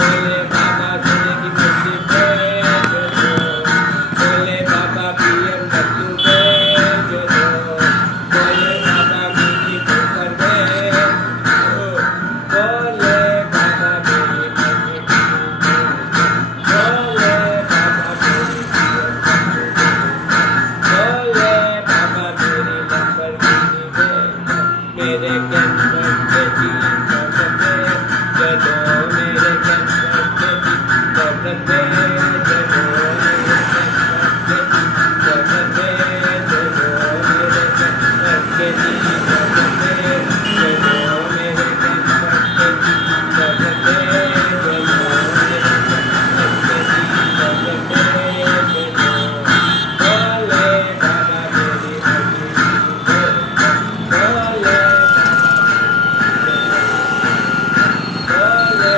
भोले बाबा सोने की कुर्सी पे जो भोले बाबा BMW पे जो भोले बाबा मीठी ठोकर दे भोले बाबा मेरी मम्मी भोले बाबा मेरी भोले बाबा मेरी लंबरगिनी में मेरे कैंपर पे 3 पे जदों में